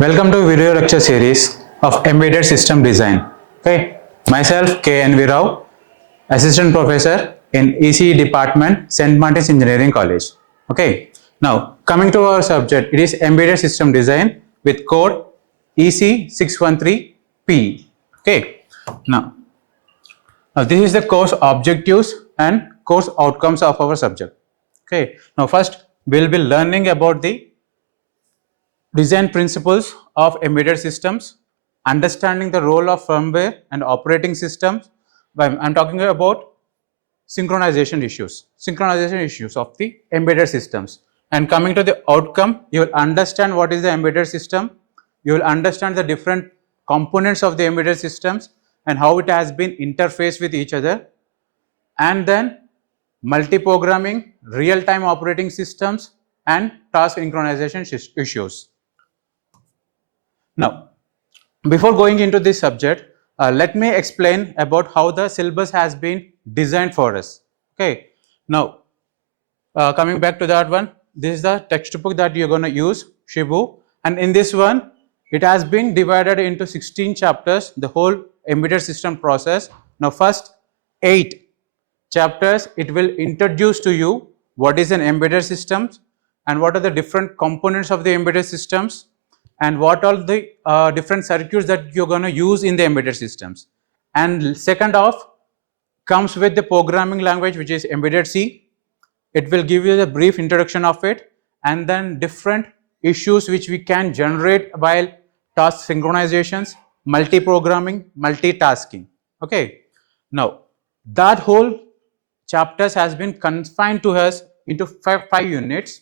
Welcome to video lecture series of Embedded System Design. Okay, myself K. N. V. Rao, Assistant Professor in ECE Department, St. Martin's Engineering College. Okay, now coming to our subject, it is Embedded System Design with code EC613P. Okay, now this is the course objectives and course outcomes of our subject. Okay, now first we'll be learning about the design principles of embedded systems, understanding the role of firmware and operating systems. I'm talking about synchronization issues of the embedded systems. And coming to the outcome, you will understand what is the embedded system, you will understand the different components of the embedded systems and how it has been interfaced with each other, and then multi-programming, real-time operating systems and task synchronization issues. Now, before going into this subject, let me explain about how the syllabus has been designed for us. Okay. Now, coming back to that one, this is the textbook that you're going to use, Shibu, and in this one, it has been divided into 16 chapters, the whole embedded system process. Now, first 8 chapters, it will introduce to you what is an embedded system and what are the different components of the embedded systems and what are the different circuits that you're going to use in the embedded systems. And second off comes with the programming language, which is embedded C. It will give you the brief introduction of it, and then different issues which we can generate while task synchronizations, multi-programming, multitasking. Okay. Now, that whole chapters has been confined to us into five units.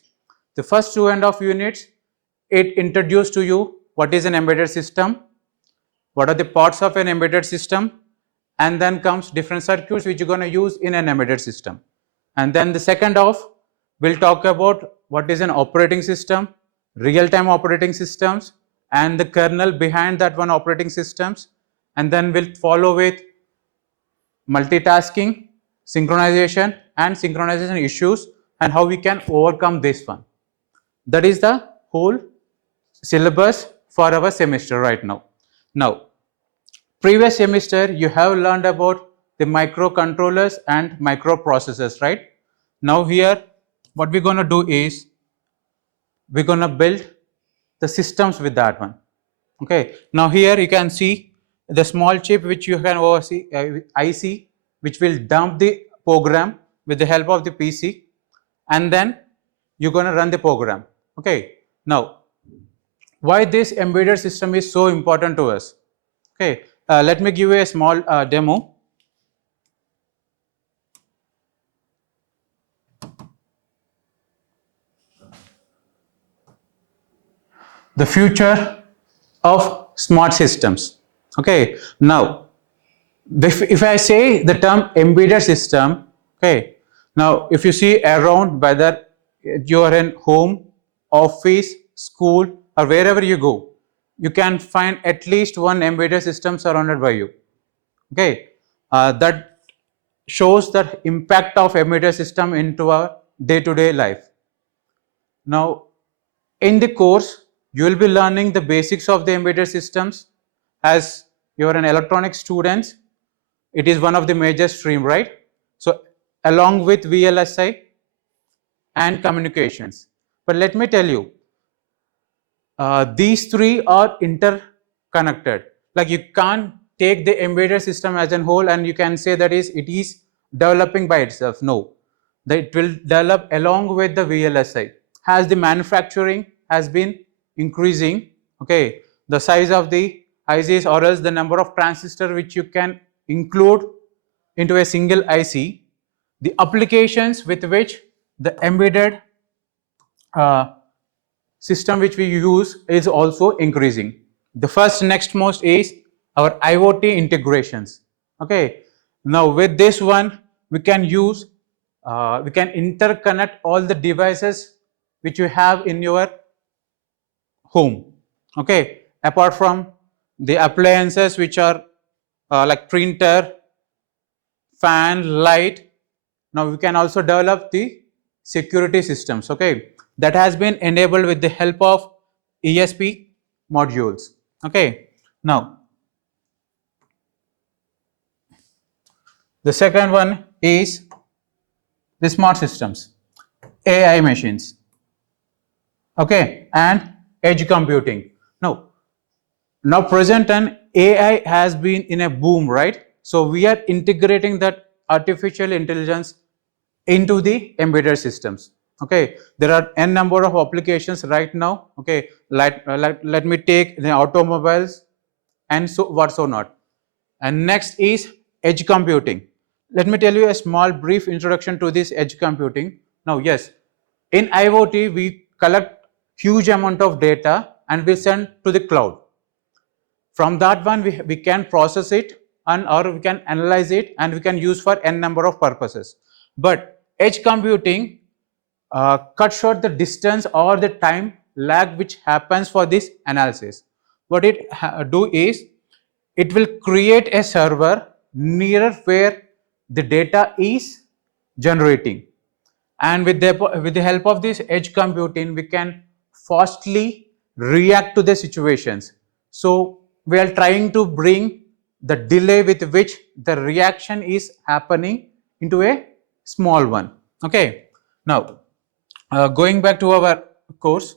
The first 2.5 units, it introduced to you what is an embedded system, what are the parts of an embedded system, and then comes different circuits which you're going to use in an embedded system. And then the second half will talk about what is an operating system, real-time operating systems, and the kernel behind that one operating systems, and then we'll follow with multitasking, synchronization and synchronization issues and how we can overcome this one. That is the whole syllabus for our semester right now. Now, previous semester you have learned about the microcontrollers and microprocessors, right? Now here what we're going to do is we're going to build the systems with that one. Okay, now here you can see the small chip which you can oversee, IC, which will dump the program with the help of the PC, and then you're going to run the program. Okay, now why this embedded system is so important to us. Okay, let me give you a small demo. The future of smart systems. Okay, now if I say the term embedded system, okay, now if you see around, whether you are in home, office, school, or wherever you go, you can find at least one embedded system surrounded by you. Okay, that shows the impact of embedded system into our day-to-day life. Now, in the course, you will be learning the basics of the embedded systems. As you are an electronics student, it is one of the major stream, right? So, along with VLSI and communications. But let me tell you, these three are interconnected. Like you can't take the embedded system as a whole and you can say that it is developing by itself. No, that it will develop along with the VLSI. As the manufacturing has been increasing, okay, the size of the ICs or else the number of transistors which you can include into a single IC, the applications with which the embedded system which we use is also increasing. The first next most is our IoT integrations. Okay, now with this one we can use we can interconnect all the devices which you have in your home. Okay, apart from the appliances which are like printer, fan, light, now we can also develop the security systems. Okay, that has been enabled with the help of ESP, modules. Okay, now the second one is the smart systems, AI machines, okay, and edge computing. Now present and AI has been in a boom, right? So we are integrating that artificial intelligence into the embedded systems. Okay, there are n number of applications right now. Okay, let me take the automobiles and so what so not. And next is edge computing. Let me tell you a small brief introduction to this edge computing. Now, yes, in IoT we collect huge amount of data and we send to the cloud. From that one we can process it and or we can analyze it and we can use for n number of purposes. But edge computing cut short the distance or the time lag which happens for this analysis. What it do is it will create a server nearer where the data is generating, and with the help of this edge computing we can fastly react to the situations. So we are trying to bring the delay with which the reaction is happening into a small one. Okay, now going back to our course,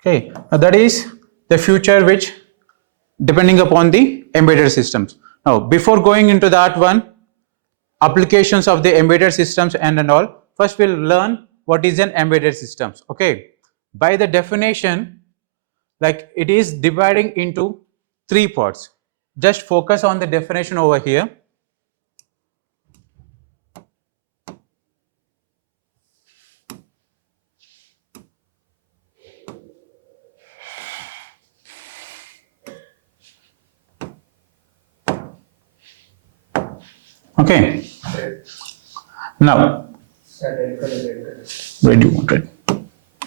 okay, that is the future which depending upon the embedded systems. Now before going into that one, applications of the embedded systems and all, first we'll learn what is an embedded systems. Okay, by the definition, like it is dividing into three parts. Just focus on the definition over here. Okay, now where do you want it?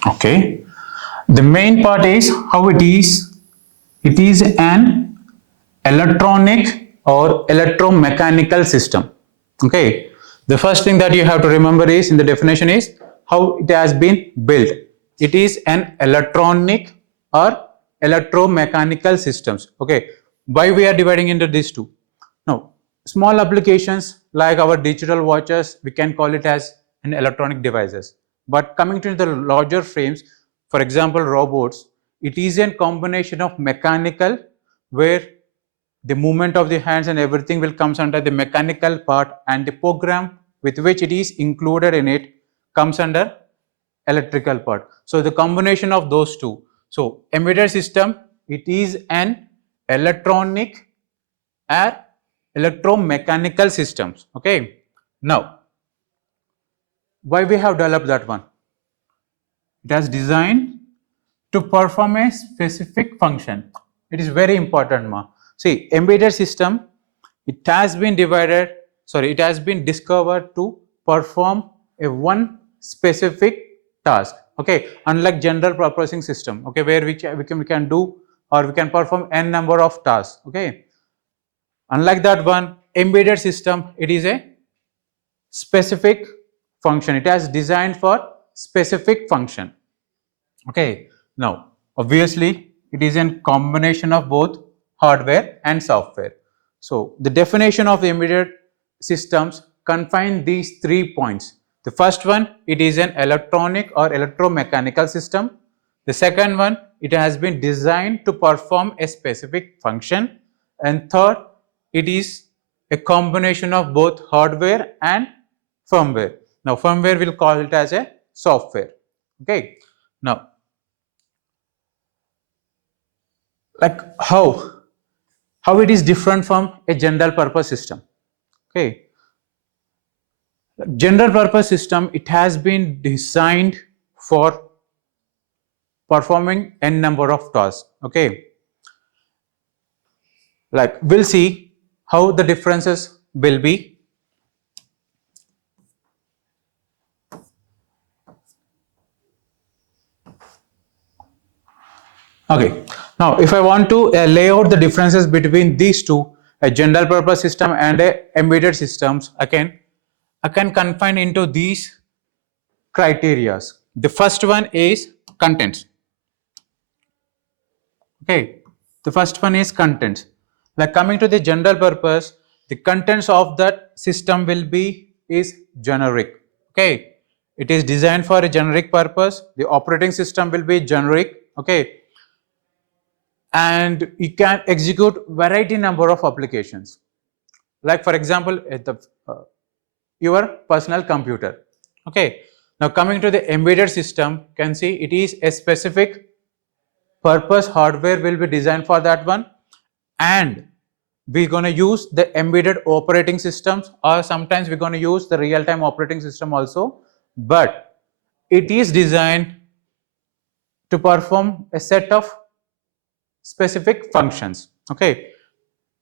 Okay, the main part is how it is. It is an electronic or electromechanical system. Okay, the first thing that you have to remember is in the definition is how it has been built. It is an electronic or electromechanical systems. Okay, why we are dividing into these two? Now, small applications like our digital watches, we can call it as an electronic devices. But coming to the larger frames, for example, robots, it is a combination of mechanical, where the movement of the hands and everything will comes under the mechanical part, and the program with which it is included in it comes under electrical part. So the combination of those two. So embedded system, it is an electronic or electromechanical systems. Okay, now why we have developed that one? It has designed to perform a specific function. It is very important, ma. See, embedded system, it has been discovered to perform a one specific task. Okay, unlike general purposing system, okay, where we can do or we can perform n number of tasks. Okay, unlike that one, embedded system, it is a specific function. It has designed for specific function. Okay, now obviously it is a combination of both hardware and software. So the definition of the embedded systems confine these 3 points. The first one, it is an electronic or electromechanical system. The second one, it has been designed to perform a specific function. And third, it is a combination of both hardware and firmware. Now firmware will call it as a software. Okay, now like how it is different from a general purpose system. Okay, general purpose system, it has been designed for performing n number of tasks. Okay, like we'll see how the differences will be. Okay, now if I want to lay out the differences between these two, a general purpose system and a embedded systems, again I can confine into these criterias. The first one is contents. Okay, the first one is contents. Like coming to the general purpose, the contents of that system will be is generic. Okay, it is designed for a generic purpose. The operating system will be generic. Okay, and you can execute variety number of applications. Like for example, at the your personal computer. Okay, now coming to the embedded system, can see it is a specific purpose hardware will be designed for that one, and we're going to use the embedded operating systems, or sometimes we're going to use the real-time operating system also, but it is designed to perform a set of specific functions. Okay,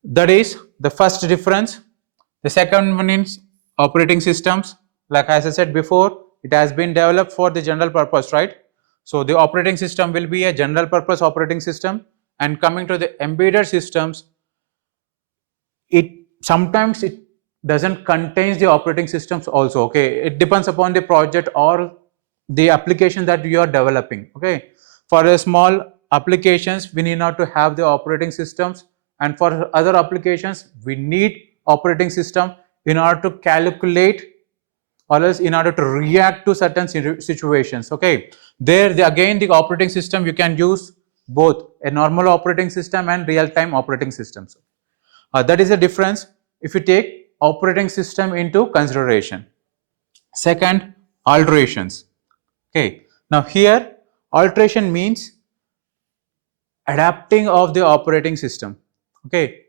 that is the first difference. The second one is operating systems. Like as I said before, it has been developed for the general purpose, right? So the operating system will be a general purpose operating system, and coming to the embedded systems, it sometimes it doesn't contain the operating systems also. Okay, it depends upon the project or the application that you are developing. Okay, for a small applications we need not to have the operating systems, and for other applications we need operating system in order to calculate or else in order to react to certain situations. Okay, there again the operating system you can use both a normal operating system and real-time operating systems. That is the difference if you take operating system into consideration. Second, alterations. Okay, now here alteration means adapting of the operating system. Okay,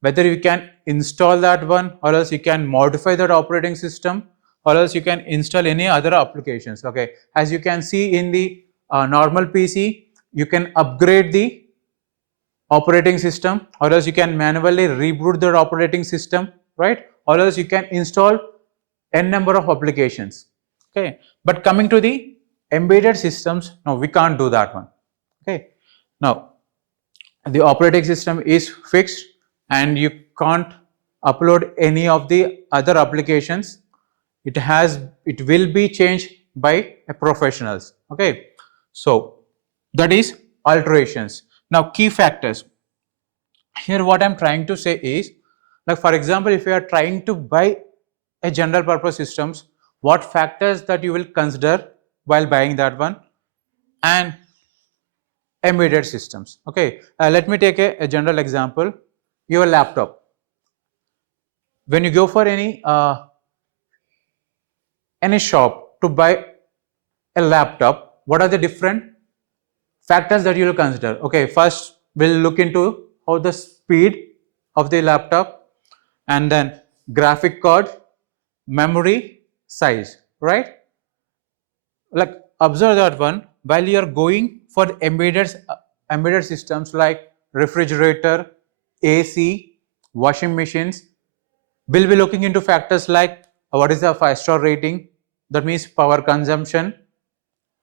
whether you can install that one or else you can modify that operating system or else you can install any other applications. Okay, as you can see in the normal PC, you can upgrade the operating system, or else you can manually reboot the operating system, right? Or else you can install n number of applications. Okay, but coming to the embedded systems, no, we can't do that one. Okay, now the operating system is fixed and you can't upload any of the other applications. It will be changed by professionals. Okay, so that is alterations. Now key factors. Here what I'm trying to say is, like for example, if you are trying to buy a general purpose systems, what factors that you will consider while buying that one, and embedded systems. Okay, let me take a general example. Your laptop. When you go for any shop to buy a laptop, what are the different factors that you will consider? Okay, first we'll look into how the speed of the laptop, and then graphic card, memory, size, right? Like observe that one while you are going for embedded systems like refrigerator, AC, washing machines. We'll be looking into factors like what is the 5-star rating, that means power consumption.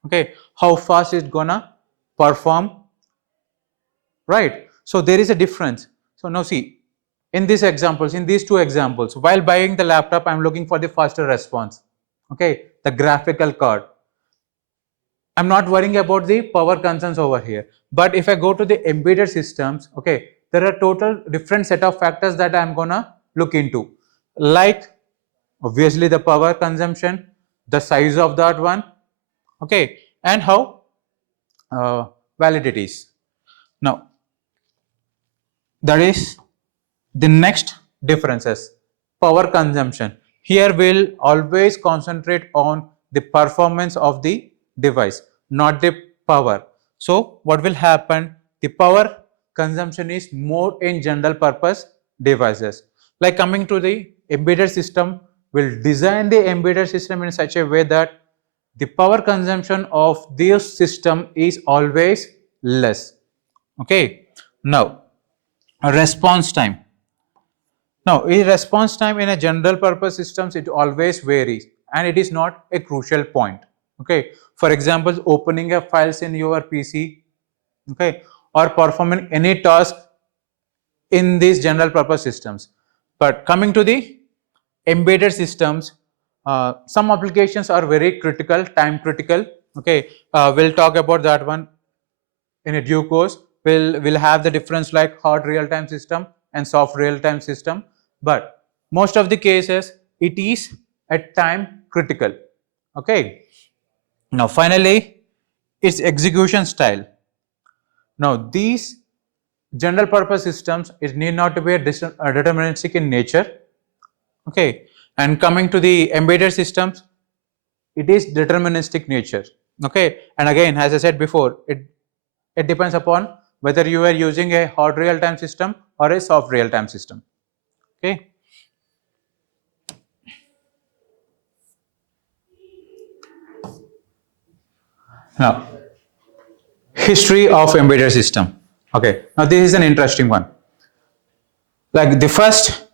Okay, how fast it's gonna perform, right? So there is a difference. So now see, in these examples, in these two examples, while buying the laptop, I'm looking for the faster response. Okay, the graphical card. I'm not worrying about the power concerns over here. But if I go to the embedded systems, okay, there are total different set of factors that I'm gonna look into, like obviously the power consumption, the size of that one, okay, and how valid it is. Now that is the next differences. Power consumption. Here we'll always concentrate on the performance of the device, not the power. So what will happen? The power consumption is more in general purpose devices. Like coming to the embedded system, we'll design the embedded system in such a way that the power consumption of this system is always less. Okay, now response time. Now a response time in a general purpose systems, it always varies and it is not a crucial point. Okay, for example, opening a files in your PC, okay, or performing any task in these general purpose systems. But coming to the embedded systems, some applications are very critical, time critical. Okay, we'll talk about that one in a due course. We'll have the difference like hard real-time system and soft real-time system, but most of the cases it is at time critical. Okay, now finally its execution style. Now these general purpose systems, it need not to be a deterministic in nature. Okay, and coming to the embedded systems, it is deterministic nature. Okay, and again, as I said before, it depends upon whether you are using a hard real-time system or a soft real-time system. Okay. Now, history of embedded system. Okay, now this is an interesting one. Like the first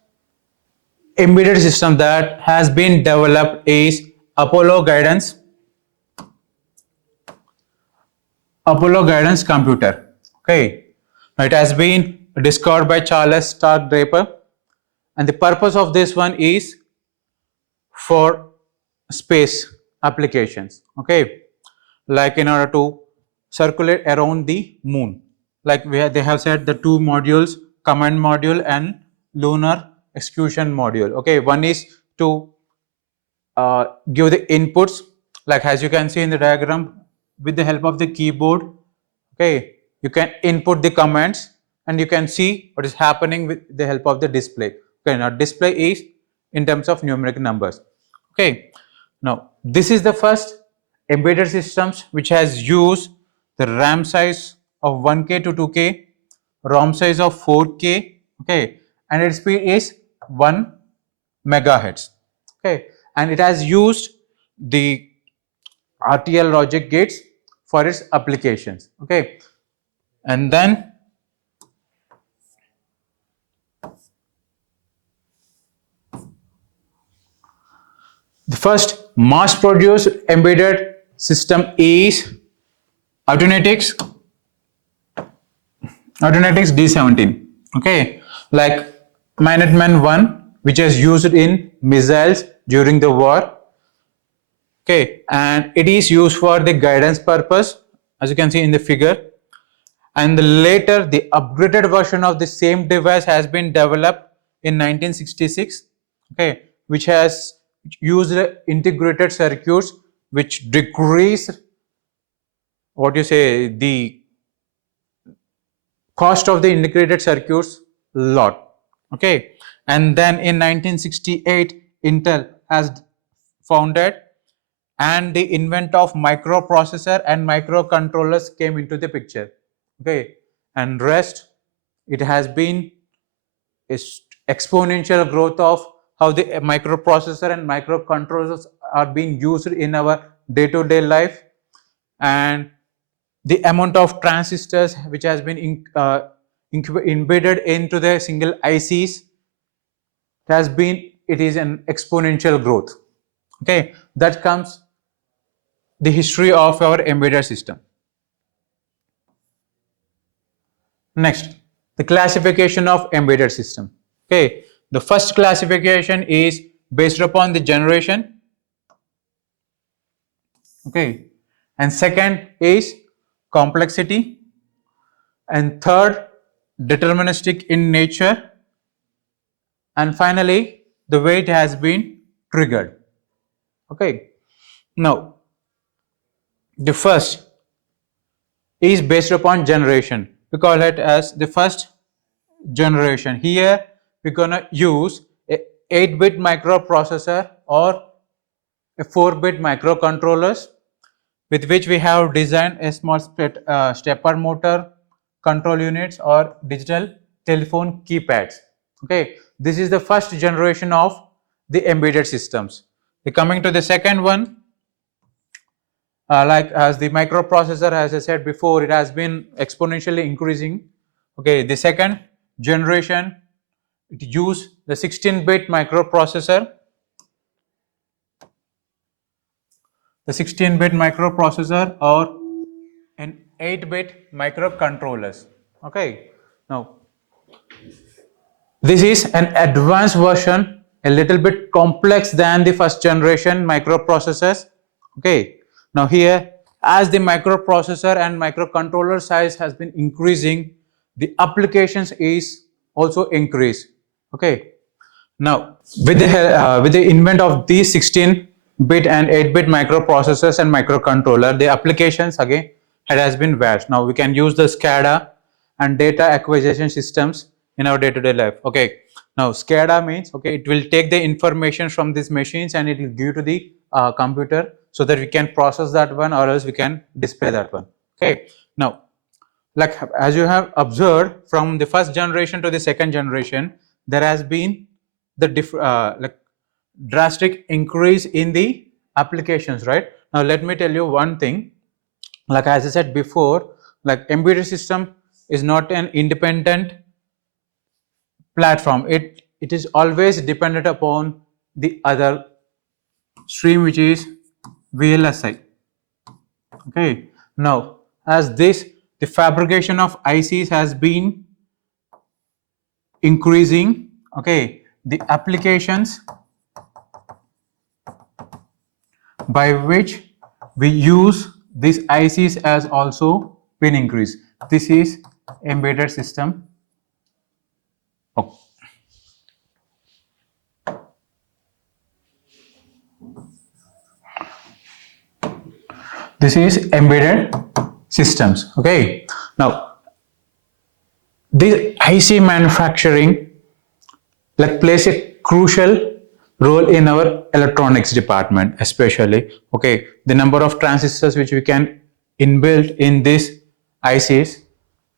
embedded system that has been developed is Apollo Guidance computer. Okay, it has been discovered by Charles Stark Draper, and the purpose of this one is for space applications. Okay, like in order to circulate around the moon, like they have said the two modules, command module and lunar execution module. Okay, one is to give the inputs, like as you can see in the diagram, with the help of the keyboard. Okay, you can input the commands and you can see what is happening with the help of the display. Okay, now display is in terms of numeric numbers. Okay, now this is the first embedded systems which has used the RAM size of 1K to 2K, ROM size of 4K. Okay, and its speed is 1 megahertz. Okay, and it has used the RTL logic gates for its applications. Okay, and then the first mass produced embedded system is Autonetics D17. Okay, like Minuteman 1, which is used in missiles during the war. Okay, and it is used for the guidance purpose, as you can see in the figure. And later the upgraded version of the same device has been developed in 1966. Okay, which has used integrated circuits which decrease the cost of the integrated circuits a lot. Okay, and then in 1968 Intel has founded, and the invent of microprocessor and microcontrollers came into the picture. Okay, and rest, it has been exponential growth of how the microprocessor and microcontrollers are being used in our day-to-day life, and the amount of transistors which has been embedded into the single ICs it is an exponential growth. Okay, that comes the history of our embedded system. Next, the classification of embedded system. Okay, the first classification is based upon the generation. Okay, and second is complexity, and third deterministic in nature, and finally the way it has been triggered. Okay, now the first is based upon generation. We call it as the first generation. Here we're gonna use a 8-bit microprocessor or a 4-bit microcontrollers, with which we have designed a small stepper motor, control units, or digital telephone keypads. Okay, this is the first generation of the embedded systems. Coming to the second one, like as the microprocessor, as I said before, it has been exponentially increasing. Okay, the second generation, it used the 16-bit microprocessor, or an 8-bit microcontrollers. Okay, now this is an advanced version a little bit complex than the first generation microprocessors. Okay, now here, as the microprocessor and microcontroller size has been increasing, the applications is also increased. Okay, now with the invent of these 16-bit and 8-bit microprocessors and microcontroller, the applications again has been vast. Now we can use the SCADA and data acquisition systems in our day-to-day life. Okay, now SCADA means, okay, it will take the information from these machines and it will give to the computer, so that we can process that one, or else we can display that one. Okay, now like as you have observed, from the first generation to the second generation, there has been the like drastic increase in the applications, right? Now let me tell you one thing, like as I said before, like embedded system is not an independent platform. It is always dependent upon the other stream, which is VLSI. Okay, now as this, the fabrication of ICs has been increasing. Okay, the applications by which we use these ICs has also been increased. This is embedded system. Oh. This is embedded systems. Okay, now this IC manufacturing like plays a crucial role in our electronics department, especially. Okay, the number of transistors which we can inbuilt in these ICs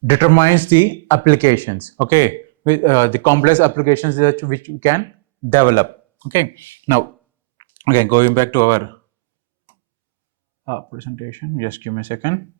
determines the applications. Okay, with the complex applications that which we can develop. Okay, now again going back to our presentation, just give me a second.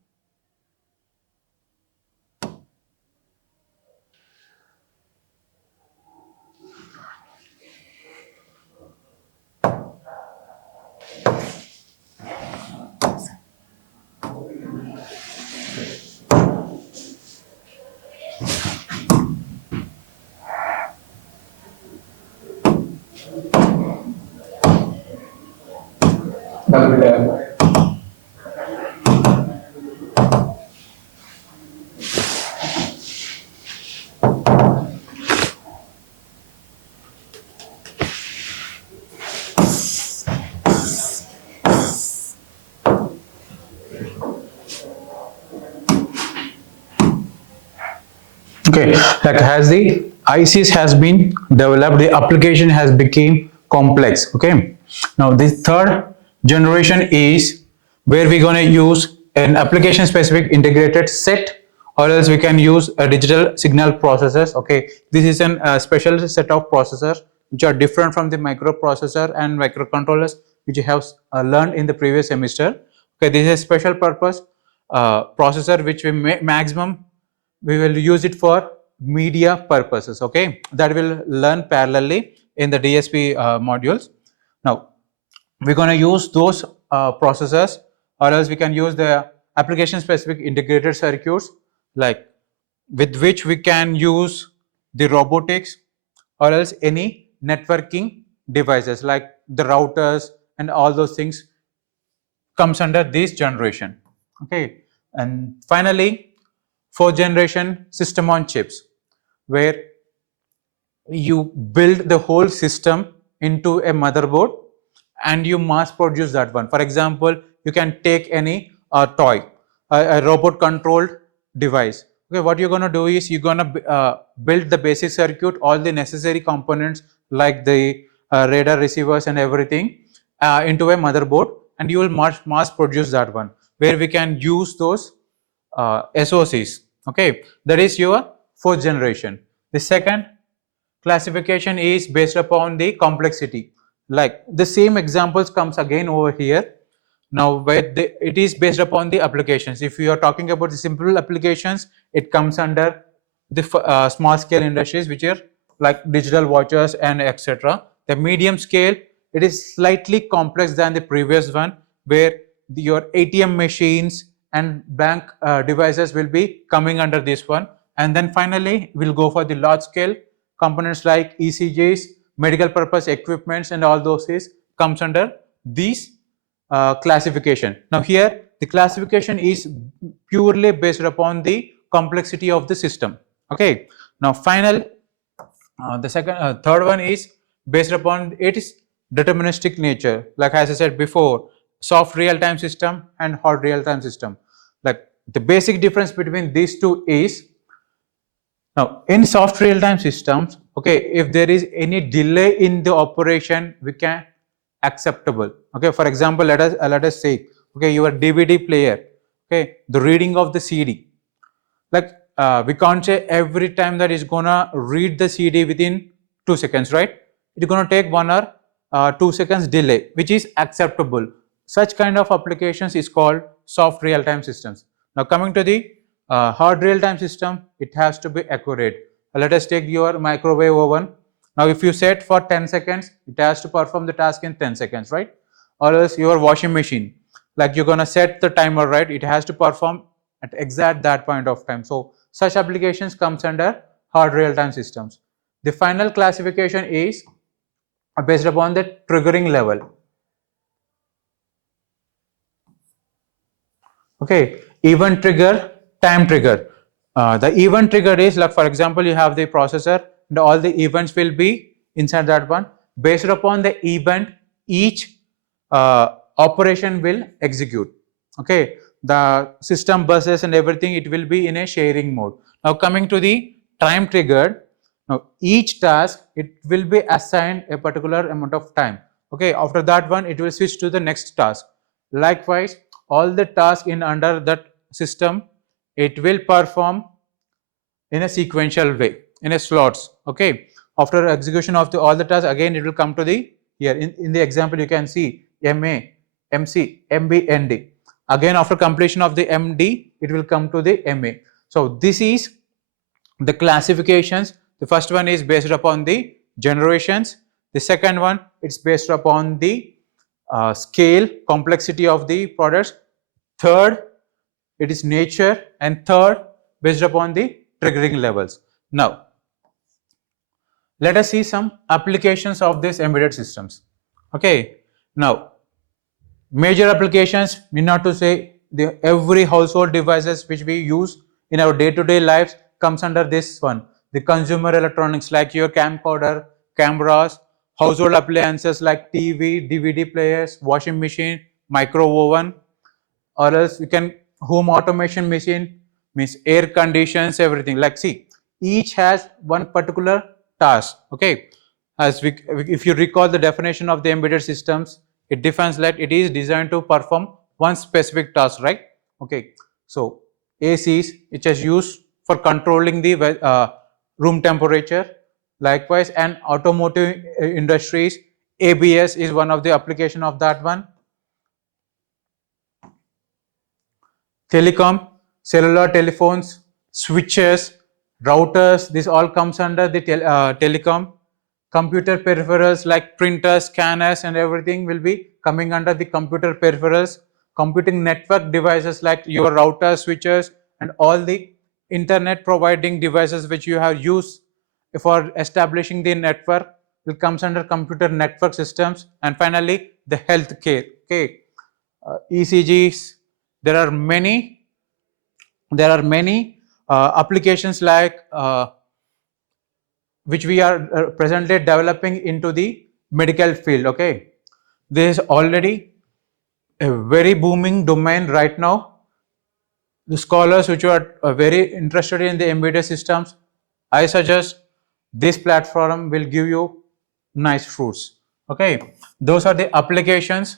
Okay, like as the ICs has been developed, the application has become complex. Okay, now the third generation is where we're going to use an application specific integrated set, or else we can use a digital signal processors. Okay, this is a special set of processors which are different from the microprocessor and microcontrollers which you have learned in the previous semester. Okay, this is a special purpose processor which we maximum we will use it for media purposes. Okay, that will learn parallelly in the DSP modules. Now we're going to use those processors, or else we can use the application specific integrated circuits, like with which we can use the robotics, or else any networking devices like the routers and all those things comes under this generation. Okay, and finally fourth generation system on chips, where you build the whole system into a motherboard and you mass produce that one. For example, you can take any toy, a robot controlled device. Okay, what you're going to do is you're going to build the basic circuit, all the necessary components like the radar receivers and everything into a motherboard, and you will mass produce that one, where we can use those SOCs. Okay, that is your fourth generation. The second classification is based upon the complexity. Like the same examples comes again over here. Now where it is based upon the applications. If you are talking about the simple applications, it comes under the small scale industries, which are like digital watches and etc. The medium scale, it is slightly complex than the previous one, where your ATM machines and bank devices will be coming under this one. And then finally we'll go for the large scale components like ECGs, medical purpose equipments and all those is comes under these classification. Now here the classification is purely based upon the complexity of the system. Okay. Now final the third one is based upon its deterministic nature. Like as I said before, soft real-time system and hard real-time system. Like the basic difference between these two is, now in soft real-time systems, okay, if there is any delay in the operation, we can acceptable. Okay, for example, let us say, okay, your DVD player, okay, the reading of the CD, like we can't say every time that is gonna read the CD within 2 seconds, right? It's gonna take 1 or 2 seconds delay, which is acceptable. Such kind of applications is called soft real-time systems. Now coming to the hard real-time system, it has to be accurate. Let us take your microwave oven. Now if you set for 10 seconds, it has to perform the task in 10 seconds, right? Or else your washing machine, like you're gonna set the timer, right? It has to perform at exact that point of time. So such applications comes under hard real-time systems. The final classification is based upon the triggering level. Okay, event trigger, time trigger. The event trigger is like, for example, you have the processor and all the events will be inside that one. Based upon the event, each operation will execute. Okay, the system buses and everything, it will be in a sharing mode. Now coming to the time triggered, now each task, it will be assigned a particular amount of time. Okay, after that one, it will switch to the next task. Likewise, all the tasks in under that system, it will perform in a sequential way, in a slots. Okay, after execution of all the tasks, again it will come to the here in the example you can see MA, MC, MB, ND. Again after completion of the MD, it will come to the MA. So this is the classifications. The first one is based upon the generations. The second one, it's based upon the scale, complexity of the products. Third, it is nature, and third, based upon the triggering levels. Now, let us see some applications of these embedded systems. Okay, now major applications, we not to say every household devices which we use in our day-to-day lives comes under this one. The consumer electronics like your camcorder, cameras, household appliances like TV, DVD players, washing machine, micro oven, or else you can home automation machine, means air conditions, everything. Like see, each has one particular task. Okay, as if you recall the definition of the embedded systems, it defines that it is designed to perform one specific task, right? Okay, so ACs, which is used for controlling the room temperature. Likewise, and automotive industries, ABS is one of the application of that one. Telecom, cellular telephones, switches, routers, this all comes under the telecom. Computer peripherals like printers, scanners and everything will be coming under the computer peripherals. Computing network devices like your routers, switches and all the internet providing devices which you have used for establishing the network will comes under computer network systems. And finally the healthcare. Okay, ECGs, there are many applications like which we are presently developing into the medical field. Okay, there is already a very booming domain right now. The scholars which are very interested in the embedded systems, I suggest this platform will give you nice fruits. Okay, those are the applications,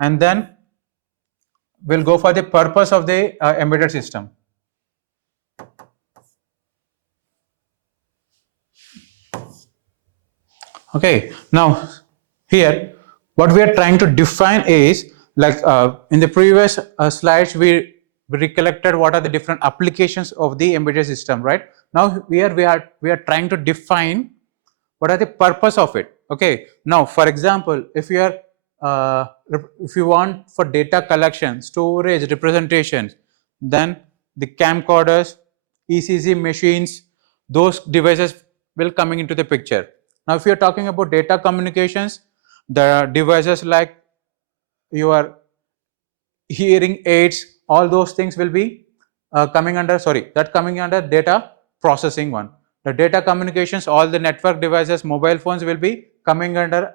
and then we'll go for the purpose of the embedded system. Okay, now here what we are trying to define is like in the previous slides we recollected what are the different applications of the embedded system, right? Now we are trying to define what are the purpose of it. Okay, now for example, if you want for data collection, storage, representation, then the camcorders, ECG machines, those devices will coming into the picture. Now, if you're talking about data communications, the devices like your hearing aids, all those things will be coming under data processing one. The data communications, all the network devices, mobile phones will be coming under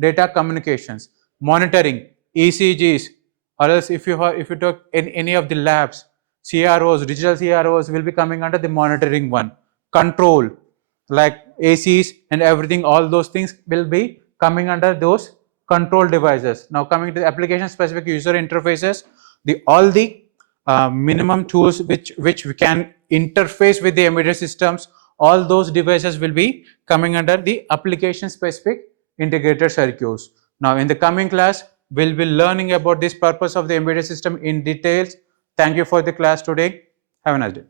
data communications. Monitoring, ECGs, or else if you talk in any of the labs, CROs, digital CROs will be coming under the monitoring one. Control, like ACs and everything, all those things will be coming under those control devices. Now coming to the application specific user interfaces, all the minimum tools which we can interface with the embedded systems, all those devices will be coming under the application specific integrated circuits. Now in the coming class, we'll be learning about this purpose of the embedded system in details. Thank you for the class today. Have a nice day.